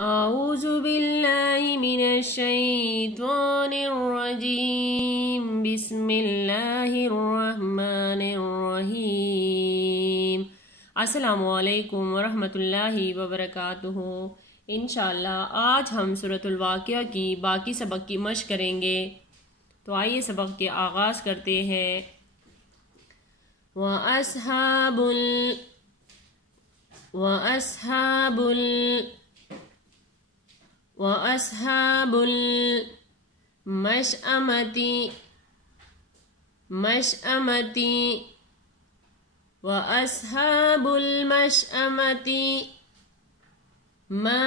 औज़ु बिल्लाहि मिनश शैतानिर रजीम बिस्मिल्लाहिर रहमानिर रहीम। अस्सलामु अलैकुम वरहमतुल्लाहि वबरकातुहू। इंशाअल्लाह आज हम सूरतुल वाक़िया की बाकी सबक की मश्क करेंगे। तो आइए सबक के आगाज़ करते हैं। व अस्हाबुल मशअमति व अस्हाबुल मशअमति मा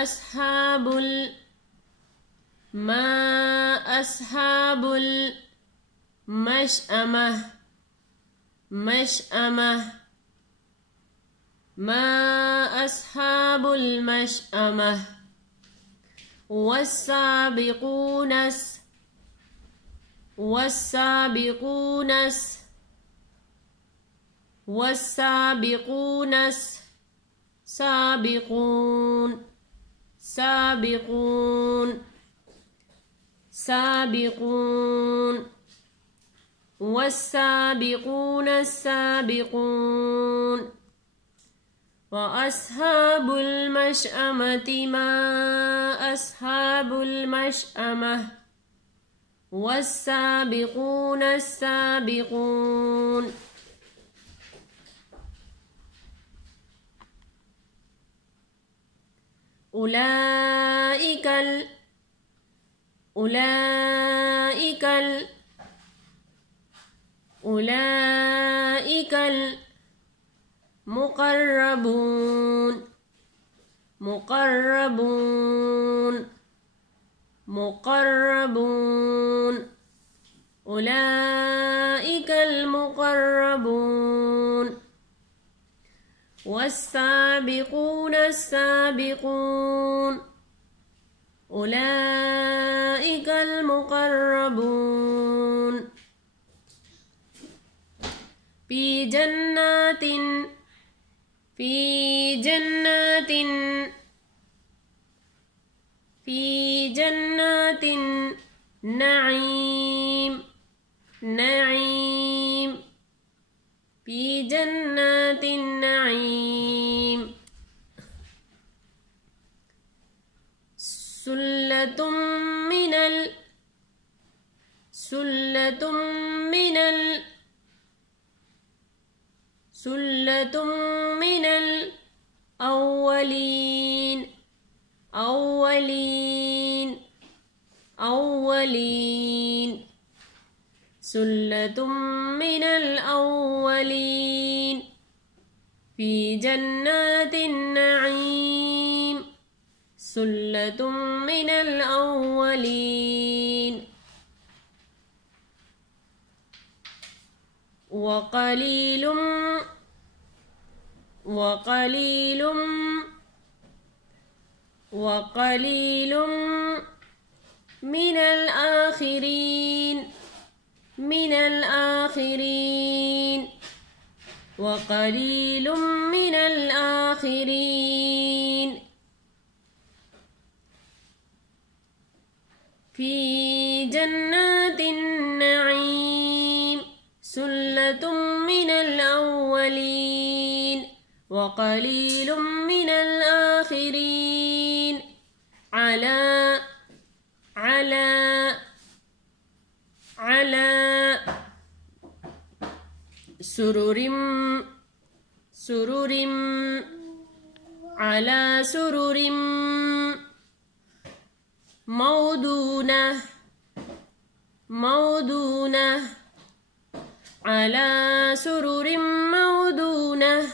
अस्हाबुल मशअमह मा अस्हाबुल मशअमह والسابقون السابقون وأصحاب المشأمة ما أصحاب المشأمة والسابقون السابقون أولئك المقربون أولئك المقربون والسابقون السابقون أولئك المقربون في جنات النعيم في جنات النعيم سلة من الأولين سلة من الأولين في جنات النعيم سلة من الأولين وقليل من الآخرين وقليل من الآخرين في جنات النعيم سلة من الأولين وقليل من الآخرين على سرر موضونة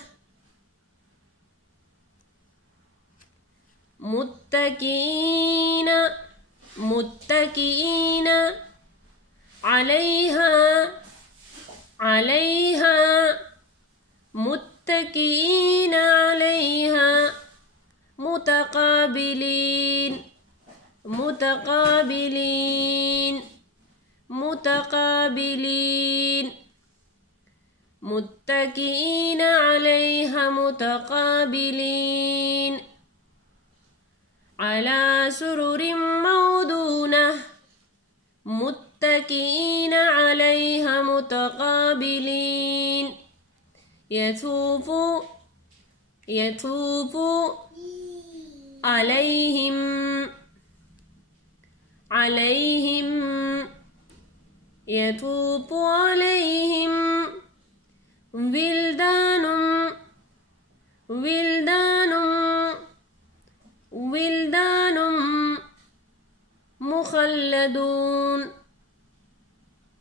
متكئين عليها متكئين عليها متقابلين अला सुरुरिम मौदूनह मुत्तकीन अलैहा मुतकाबिलीन यतूफु अलैहिम यतूफु अलैहिम विल्दानुम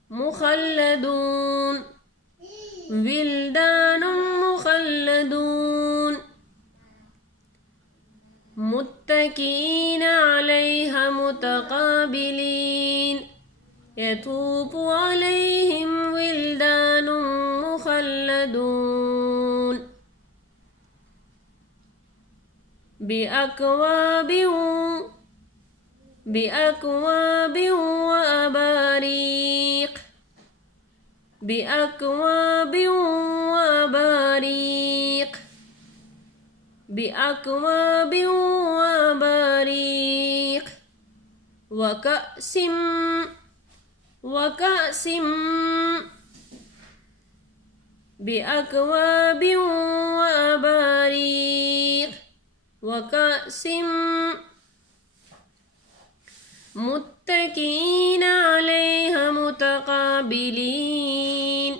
मुखल्लदून विल्दानुम मुखल्लदून मुत्तकीन अलैहा मुतकाबिलीन यतूफु अलैहिम विल्दानुम मुखल्लदून बिअकवाब वअबारीक वकअसिम बिअकवाब वअबारीक वकअसिम मुत्तकीन अलैहा मुतकाबिलीन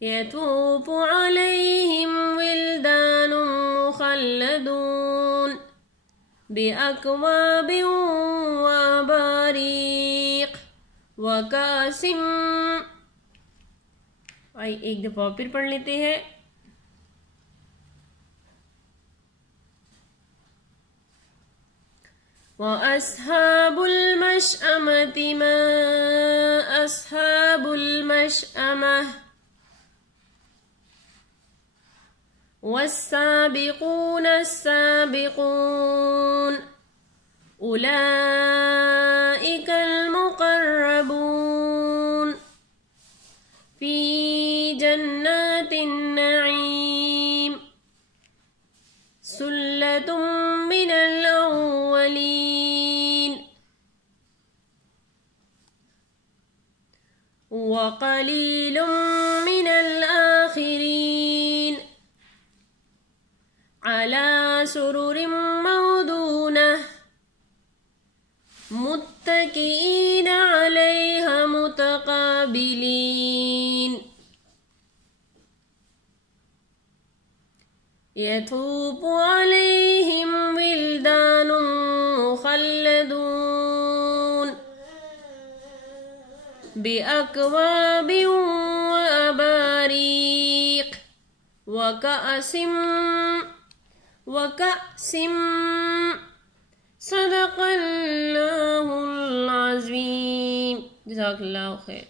यतूफु अलैहिम विल्दानुम मुखल्लदून बिअकवाब वअबारीक वकअसिम। आइए एक दफा फिर पढ़ लेते हैं। वअस्हाबुल मशअमति मा अस्हाबुल मशअमह वस्साबिकून अस्साबिकून उलाइकल मुक़र्रबून फी जन्नातिन नईम सुल्लतुम मिनल अव्वलीन वक़लीलुम मिनल आखिरीन अला सुरुरिम मौदूनह मुत्तकीन अलैहा मुतकाबिलीन यतूफु अलैहिम विल्दानुम मुखल्लदून बिअकवाब वअबारीक वकअसिम सदक़ल्लाहुल अज़ीम। जज़ाकल्लाहु खैर।